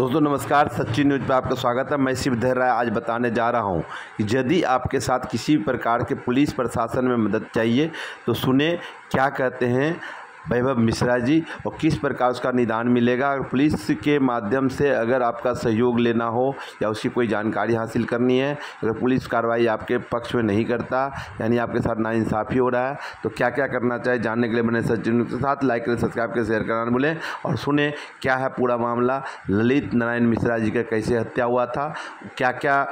दोस्तों नमस्कार, सच्ची न्यूज़ पे आपका स्वागत है। मैं शिवधर राय आज बताने जा रहा हूं कि यदि आपके साथ किसी भी प्रकार के पुलिस प्रशासन में मदद चाहिए तो सुने क्या कहते हैं वैभव मिश्रा जी और किस प्रकार उसका निदान मिलेगा। अगर पुलिस के माध्यम से अगर आपका सहयोग लेना हो या उसकी कोई जानकारी हासिल करनी है, अगर पुलिस कार्रवाई आपके पक्ष में नहीं करता यानी आपके साथ नाइंसाफ़ी हो रहा है तो क्या क्या करना चाहिए, जानने के लिए मैंने सच्ची न्यूज़ के साथ लाइक करें, सब्सक्राइब करें, शेयर करना भूलें और सुने क्या है पूरा मामला। ललित नारायण मिश्रा जी का कैसे हत्या हुआ था, क्या क्या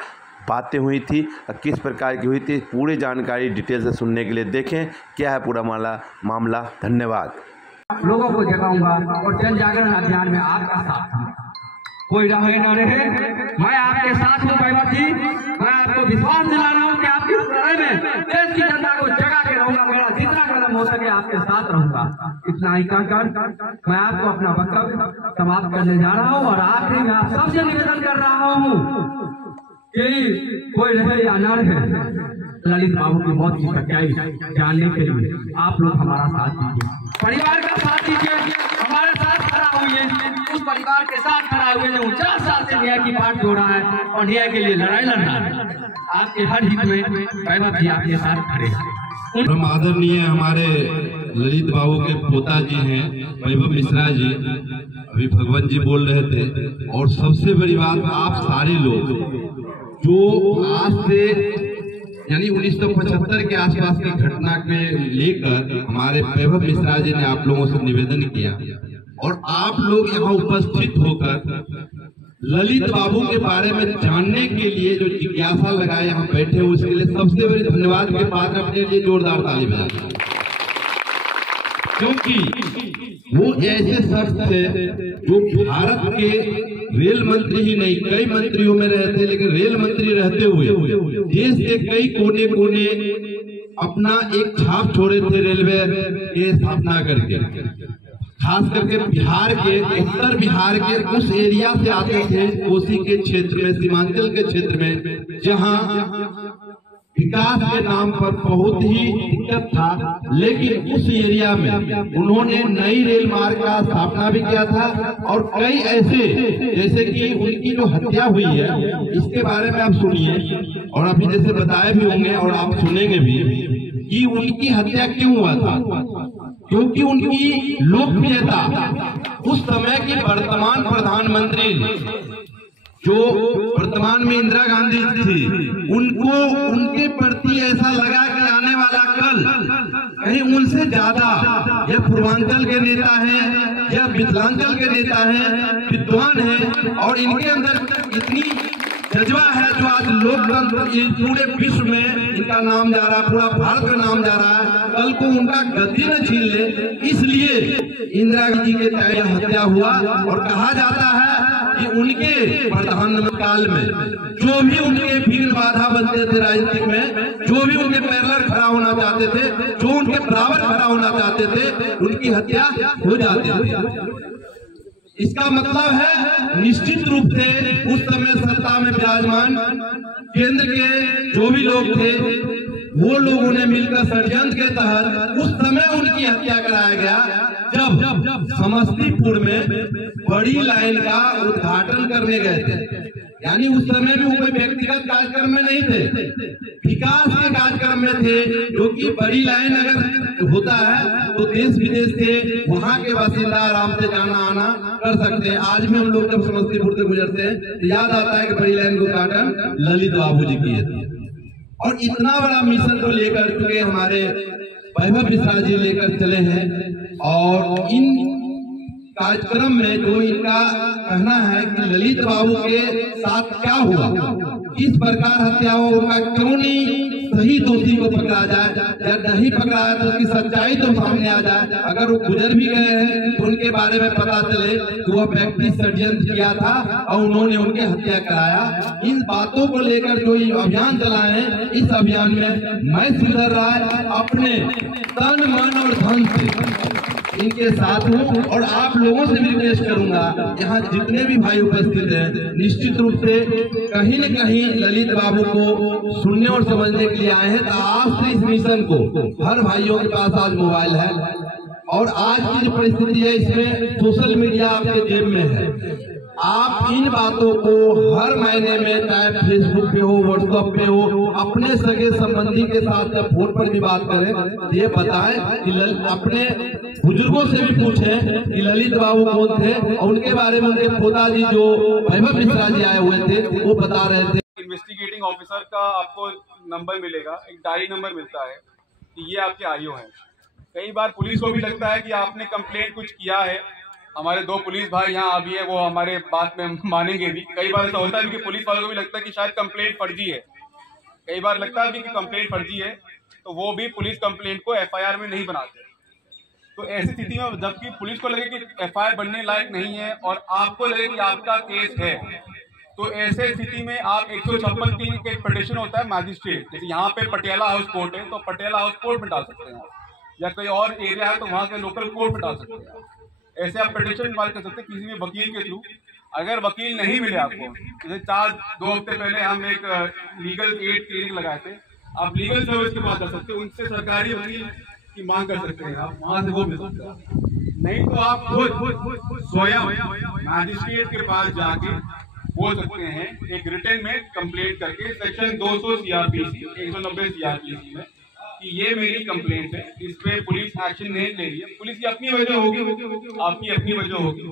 बातें हुई थी, किस प्रकार की हुई थी, पूरी जानकारी डिटेल से सुनने के लिए देखें क्या है पूरा मामला। धन्यवाद। लोगों को जगाऊंगा और जन जागरण अभियान में आपका साथ हूँ। कोई रहे न रहे, मैं आपके साथ हूँ वैभव जी। मैं आपको विश्वास दिला रहा हूँ कि आपकी लड़ाई में देश की जनता को जगा के रहूंगा, मेरा जितना कदम हो सके आपके साथ रहूंगा। इतना ही कहकर मैं आपको अपना वक्तव्य समाप्त करने जा रहा हूँ और आखिरी में आप सबसे निवेदन कर रहा हूँ कि कोई रहे या न रहे, ललित बाबू की मौत की सच्चाई जानने के लिए आप लोग हमारा साथ दीजिए, परिवार का साथ दीजिए, हमारे साथ खड़ा हुए, उस परिवार के साथ खड़ा हुए जो 50 साल से न्याय की बात जोड़ा है और न्याय के लिए लड़ाई लड़ रहा है। आपके हर हित में वैभव जी आपके साथ खड़े हैं। हम आदरणीय हमारे ललित बाबू के पोता जी हैं वैभव मिश्रा जी, अभी भगवंत जी बोल रहे थे। और सबसे बड़ी बात, आप सारे लोग जो आज से यानी 1975 के आसपास की घटना के लेकर हमारे वैभव मिश्रा जी ने आप लोगों से निवेदन किया और आप लोग यहाँ उपस्थित होकर ललित बाबू के बारे में जानने के लिए जो जिज्ञासा लगाए यहाँ बैठे हो, उसके लिए सबसे बड़ी धन्यवाद के बाद अपने लिए जोरदार ताली बजाएं, क्योंकि वो ऐसे शख्स थे जो भारत के रेल मंत्री ही नहीं कई मंत्रियों में रहे थे, लेकिन रेल मंत्री रहते हुए देश के कई कोने कोने अपना एक छाप छोड़े थे रेलवे के स्थापना करके। खास करके बिहार के, उत्तर बिहार के उस एरिया से आते थे, कोसी के क्षेत्र में, सीमांचल के क्षेत्र में, जहां विकास के नाम पर बहुत ही दिक्कत था, लेकिन उस एरिया में उन्होंने नई रेल मार्ग का स्थापना भी किया था। और कई ऐसे, जैसे कि उनकी जो हत्या हुई है इसके बारे में आप सुनिए और अभी जैसे बताए भी होंगे और आप सुनेंगे भी कि उनकी हत्या क्यों हुआ था। क्योंकि उनकी लोकप्रियता उस समय की वर्तमान प्रधानमंत्री जो वर्तमान में इंदिरा गांधी थी, उनको उनके प्रति ऐसा लगा कि आने वाला कल कहीं उनसे ज्यादा या पूर्वांचल के नेता हैं या मिथिलांचल के नेता हैं, विद्वान हैं और इनके अंदर इतनी जज्बा है जो आज लोकतंत्र पूरे विश्व में इनका नाम जा रहा है, पूरा भारत का नाम जा रहा है, कल को उनका गद्दी न छीन ले, इसलिए इंदिरा गांधी के तय हत्या हुआ। और कहा जाता है कि उनके प्रधानमंत्री काल में जो भी उनके भीड़ बाधा बनते थे राजनीतिक में, जो भी उनके पैरेलल खड़ा होना चाहते थे, जो उनके बराबर खड़ा होना चाहते थे, उनकी हत्या हो जाती थी। इसका मतलब है निश्चित रूप से उस समय सत्ता में विराजमान केंद्र के जो भी लोग थे, वो लोगों ने मिलकर षड्यंत्र के तहत उस समय उनकी हत्या कराया गया जब समस्तीपुर में बड़ी लाइन का उद्घाटन करने गए थे। यानी उस समय भी वो कोई व्यक्तिगत कार्यक्रम में नहीं थे, विकास के कार्यक्रम में थे, जो कि बड़ी लाइन अगर होता है तो देश विदेश से वहाँ के बासिंदा आराम से जाना आना कर सकते हैं। आज भी हम लोग जब समस्तीपुर से गुजरते हैं तो याद आता है कि बड़ी लाइन का उद्घाटन ललित बाबू जी किए थे। और इतना बड़ा मिशन को लेकर चुके हमारे वैभव मिश्रा जी लेकर चले हैं। और इन कार्यक्रम में जो इनका कहना है कि ललित बाबू के साथ क्या हुआ, किस प्रकार हत्या हुआ, उनका क्यों नहीं सही दोषी को पकड़ा जाए, या नहीं पकड़ा तो उसकी सच्चाई तो सामने आ जाए। अगर वो गुजर भी गए हैं तो उनके बारे में पता चले कि वह व्यक्ति षड्यंत्र किया था और उन्होंने उनकी हत्या कराया। इन बातों को लेकर जो अभियान चलाए, इस अभियान में मैं शिवधर राय अपने तन मन और धन से इनके साथ हूँ। और आप लोगों से भी रिक्वेस्ट करूंगा, यहाँ जितने भी भाई उपस्थित हैं, निश्चित रूप से कहीं न कहीं ललित बाबू को सुनने और समझने के लिए आए हैं। तो आप से इस मिशन को, हर भाइयों के पास आज मोबाइल है और आज की जो परिस्थिति है इसमें सोशल मीडिया आपके जेब में है। आप इन बातों को हर महीने में चाहे फेसबुक पे हो, व्हाट्सएप पे हो, अपने सगे संबंधी के साथ या फोन पर भी बात करें, ये बताएं कि अपने बुजुर्गों से भी पूछें कि ललित बाबू कौन थे और उनके बारे में उनके पिताजी जो वैभव मिश्रा जी आए हुए थे वो बता रहे थे। इन्वेस्टिगेटिंग ऑफिसर का आपको नंबर मिलेगा, एक डायरी नंबर मिलता है कि ये आपके आईओ हैं। कई बार पुलिस को भी लगता है कि आपने कंप्लेंट कुछ किया है। हमारे 2 पुलिस भाई यहाँ अभी है, वो हमारे बात में मानेंगे भी। कई बार ऐसा होता है कि पुलिस वालों को भी लगता है कि शायद कंप्लेंट फर्जी है। कई बार लगता है भी कि कंप्लेंट फर्जी है, तो वो भी पुलिस कंप्लेंट को एफआईआर में नहीं बनाते। तो ऐसी स्थिति में जबकि पुलिस को लगे कि एफआईआर बनने लायक नहीं है और आपको लगे कि आपका केस है, तो ऐसे स्थिति में आप 156 का एक पिटीशन होता है मैजिस्ट्रेट, जैसे यहाँ पे पटियाला हाउस कोर्ट है तो पटियाला हाउस कोर्ट में डाल सकते हैं, या कोई और एरिया है तो वहाँ के लोकल कोर्ट में डाल सकते हैं। ऐसे आप पिटीशन फाइल कर सकते हैं किसी भी वकील के थ्रू। अगर वकील नहीं मिले आपको, जैसे 2 हफ्ते पहले हम एक लीगल एड क्लिनिक लगाए थे, आप लीगल सर्विस के पास जा सकते हैं, उनसे सरकारी वकील की मांग कर सकते हैं, आप वहां से वो मिल सकते हैं। नहीं तो आप खुद स्वयं मैजिस्ट्रेट के पास जाके बोल सकते हैं, एक रिटन में कंप्लेंट करके सेक्शन 200 सीआरपीसी 190 सीआरपीसी में कि ये मेरी कंप्लेंट है, इस पे पुलिस एक्शन नहीं ले रही है। पुलिस की अपनी वजह होगी, आपकी अपनी वजह होगी,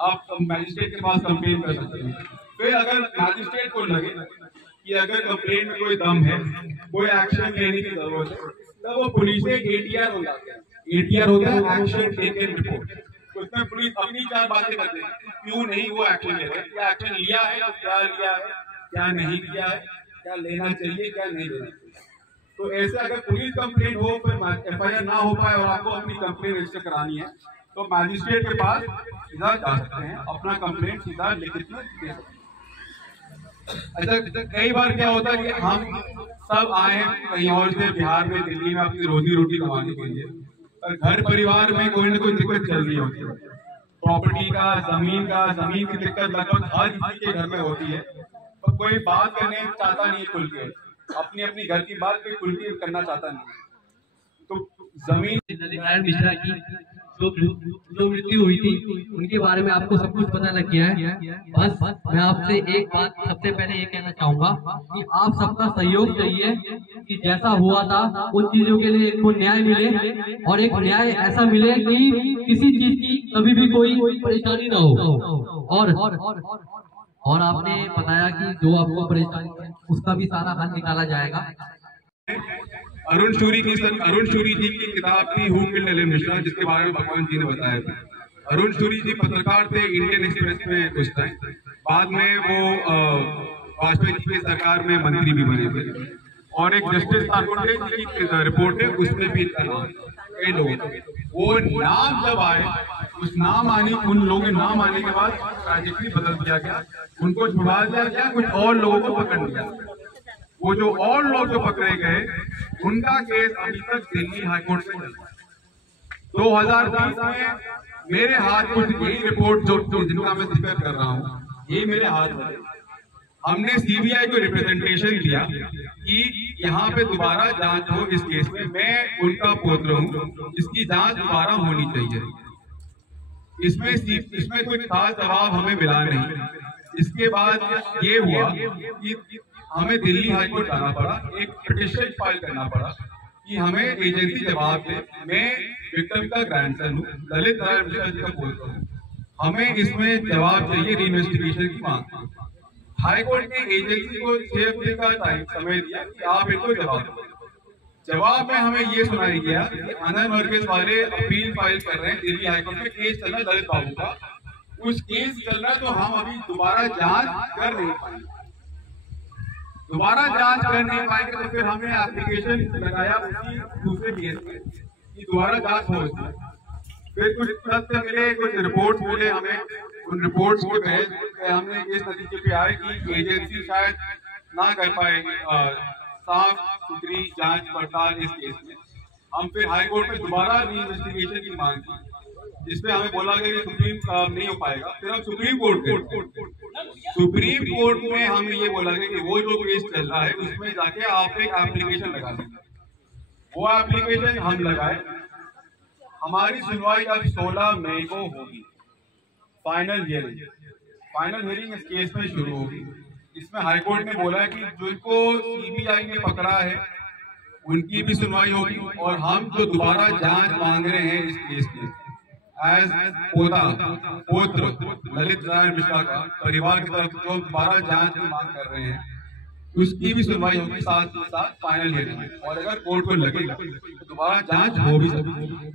आप मैजिस्ट्रेट के पास कंप्लेन कर सकते हैं। फिर अगर मैजिस्ट्रेट को लगे कि अगर कंप्लेंट में कोई दम है, कोई एक्शन लेने की जरूरत है, तब वो पुलिस से ATR हो जाता है। ATR हो गया एक्शन टेकन रिपोर्ट। उसमें पुलिस अपनी 4 बातें करते हैं, क्यों नहीं वो एक्शन ले रहे, क्या एक्शन लिया है, क्या लिया है, क्या नहीं किया है, क्या लेना चाहिए, क्या नहीं लेना चाहिए। तो ऐसे अगर पुलिस कंप्लेंट हो, फिर एफआईआर ना हो पाए और आपको अपनी कंप्लेंट रजिस्टर करानी है, तो मैजिस्ट्रेट के पास सीधा जा सकते हैं, अपना कंप्लेंट सीधा लिखित में दे सकते हैं। अच्छा, कई बार क्या होता है कि हम सब आए कहीं और से, बिहार में, दिल्ली में अपनी रोजी रोटी कमाने के लिए, और घर परिवार में कोई ना कोई दिक्कत चल रही होती है, प्रॉपर्टी का, जमीन की दिक्कत लगभग हर किसी के घर में होती है। तो कोई बात करने चाहता नहीं खुल के, अपनी अपनी घर की बात कोई खुल के करना चाहता नहीं। तो जमीन ललित मिश्रा की जो मृत्यु हुई थी, उनके बारे में आपको सब कुछ पता लग गया है। बस मैं आपसे एक बात सबसे पहले ये कहना चाहूंगा कि आप सबका सहयोग चाहिए कि जैसा हुआ था उन चीजों के लिए एक न्याय मिले, और एक न्याय ऐसा मिले कि किसी चीज की कभी भी कोई परेशानी ना हो। और आपने बताया कि जो आपको परेशानी है उसका भी सारा हल निकाला जाएगा। अरुण शूरी जी की किताब थी हु किल्ड ललित मिश्रा, जिसके बारे में भगवान जी ने बताया था। अरुण शूरी जी पत्रकार थे इंडियन एक्सप्रेस में कुछ टाइम, बाद में वो वाजपेयी जी की सरकार में मंत्री भी बने थे, और एक जस्टिस तारकुंडे जी की रिपोर्ट है, उसमें भी कई लोग वो नाम जब आए, उस नाम उन लोगों के नाम आने के बाद ट्रैजेक्टरी बदल दिया गया, उनको छुड़ा दिया गया, कुछ और लोगों को पकड़ लिया। वो जो और लोग जो पकड़े गए उनका केस अभी तक दिल्ली हाईकोर्ट में चल रहा है। 2020 में मेरे हाथ कुछ यही रिपोर्ट जो जिनका मैं जिक्र कर रहा हूँ, ये मेरे हाथ में हमने सीबीआई को रिप्रेजेंटेशन दिया कि यहाँ पे दोबारा जांच हो इस केस में। मैं उनका पुत्र हूँ, इसकी जांच दोबारा होनी चाहिए। इसमें कोई खास जवाब हमें मिला नहीं। इसके बाद ये हुआ कि हमें दिल्ली हाईकोर्ट जाना पड़ा, एक पिटीशन फाइल करना पड़ा कि हमें एजेंसी जवाब दे। मैं विक्टिम का ग्रैंडसन हूँ, ललित नारायण मिश्रा जी का पुत्र हूँ, हमें इसमें जवाब चाहिए, रीइन्वेस्टिगेशन की मांग। हाईकोर्ट ने एजेंसी को 6 हफ्ते का समय दिया कि आप इनको जवाब दो। जवाब में हमें ये सुनाया गया कि आनंद वर्गीस वाले अपील फाइल कर रहे हैं दिल्ली हाईकोर्ट में, केस चल रहा है ललित बाबू का, उस केस चल रहा है, तो हम अभी दोबारा जांच कर नहीं पाएंगे। तो फिर हमने एप्लीकेशन लगाया उसी दूसरे केस में कि दोबारा जांच हो इसमें। फिर कुछ तथ्य मिले, कुछ रिपोर्ट्स मिले हमें, उन रिपोर्ट्स के तहत हमने इस नतीजे पे आए कि एजेंसी शायद ना कर पाएगी साफ सुथरी जांच पड़ताल इस केस में। हम फिर हाईकोर्ट में दोबारा रीइन्वेस्टिगेशन की मांग की, जिसमें हमें बोला गया कि सुप्रीम नहीं हो पाएगा। फिर हम सुप्रीम कोर्ट में हमें ये बोला गया कि वो जो केस चल रहा है उसमें जाके आप एक एप्लीकेशन लगा देंगे। वो एप्लीकेशन हम लगाए। हमारी सुनवाई अब 16 मई को होगी, फाइनल हियरिंग फाइनल हियरिंग इस केस में शुरू होगी। इसमें हाईकोर्ट ने बोला है कि जिनको सीबीआई ने पकड़ा है उनकी भी सुनवाई होगी, और हम जो दोबारा जांच मांग रहे हैं इस केस में एज पुत्र ललित नारायण मिश्रा का परिवार की तरफ से जो हम दोबारा जांच की मांग कर रहे हैं उसकी भी सुनवाई होगी साथ ही साथ फाइनल हियरिंग में। और अगर कोर्ट को लगेगा तो दोबारा जांच हो भी सकती है।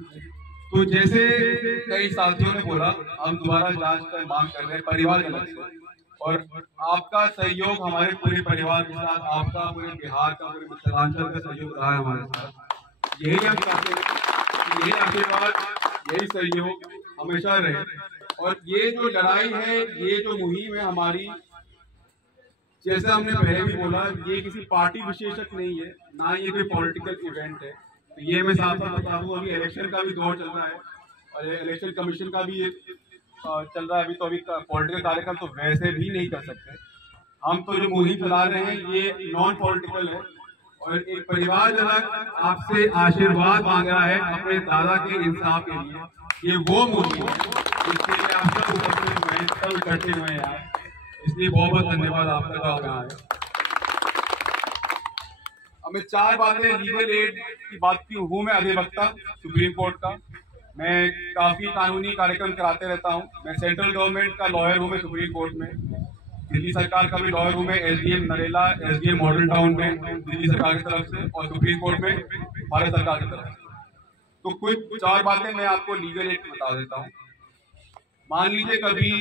तो जैसे कई साथियों ने बोला, हम दोबारा जांच की मांग कर रहे हैं परिवार के तरफ से, और आपका सहयोग हमारे पूरे परिवार के साथ, आपका पूरे बिहार का, पूरे मिथिलांचल का सहयोग रहा है हमारे साथ। यही हम चाहते हैं, यही आशीर्वाद, यही सहयोग हमेशा रहे। और ये जो लड़ाई है, ये जो मुहिम है हमारी, जैसे हमने पहले भी बोला, ये किसी पार्टी विशेषक नहीं है, ना ये कोई पॉलिटिकल इवेंट है। तो ये मैं साफ साफ बता दूं, अभी इलेक्शन का भी दौर चल रहा है और इलेक्शन कमीशन का भी चल रहा है अभी। तो अभी पॉलिटिकल कार्यक्रम तो वैसे भी नहीं कर सकते। हम तो जो मुहिम चला रहे हैं ये नॉन पॉलिटिकल है, और एक परिवारजनक आपसे आशीर्वाद मांग रहा है अपने दादा के इंसाफ के लिए। ये वो मुहिम है जिसके लिए आप सब उपस्थित हुए, सब इकट्ठे हुए हैं, इसलिए बहुत बहुत धन्यवाद आपका जो यहाँ है। हमें 4 बातें लीगल एड की बात की हूँ मैं अधिवक्ता सुप्रीम कोर्ट का। मैं काफी कानूनी कार्यक्रम कराते रहता हूँ। मैं सेंट्रल गवर्नमेंट का लॉयर हूँ मैं सुप्रीम कोर्ट में, दिल्ली सरकार का भी लॉयर हूँ मैं, SDM Narela, SDM model town में दिल्ली सरकार की तरफ से, और सुप्रीम कोर्ट में भारत सरकार की तरफ से। तो कुछ 4 बातें मैं आपको लीगल एड बता देता हूँ। मान लीजिए कभी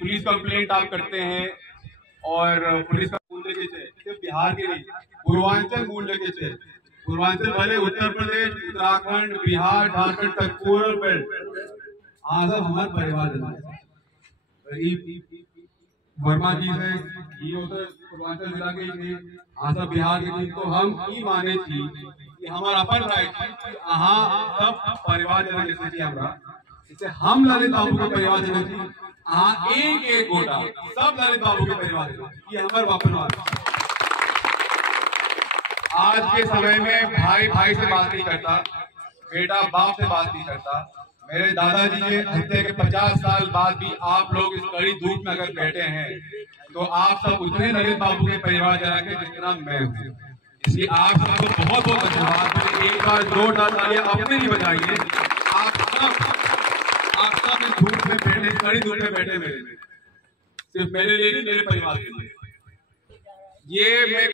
पुलिस कंप्लेंट आप करते हैं और पुलिस का मूल्य के सिर्फ बिहार के नहीं, पूर्वांचल मूल्य के से, पूर्वांचल वाले उत्तर प्रदेश, उत्तराखंड, बिहार, झारखंड तक पूरा बेल्ट आज हमारे परिवार वर्मा जी से ये होता पूर्वांचल जिला के ही आज बिहार के थी। तो हम ये माने थी कि हमारा अपन राइट कि सब परिवार जना जैसे कि हमारा इसे हम ललित बाबू के परिवार जना थी, एक एक गोटा सब ललित बाबू के परिवार ये हमारे वापस। आज के समय में भाई भाई से बात नहीं करता, बेटा बाप से बात नहीं करता। मेरे दादाजी के हत्या के 50 साल बाद भी आप लोग इस कड़ी धूप में अगर बैठे हैं तो आप सब उतने ललित बाबू के परिवार जना के जितना मैं हूँ। इसलिए आप सबको बहुत बहुत धन्यवाद। एक बार जोरदार तालियां अपने लिए बजाइए। आप सब इस धूप में बैठे, कड़ी धूप में बैठे मेरे, सिर्फ मेरे लिए नहीं, मेरे परिवार के लिए। ये मैं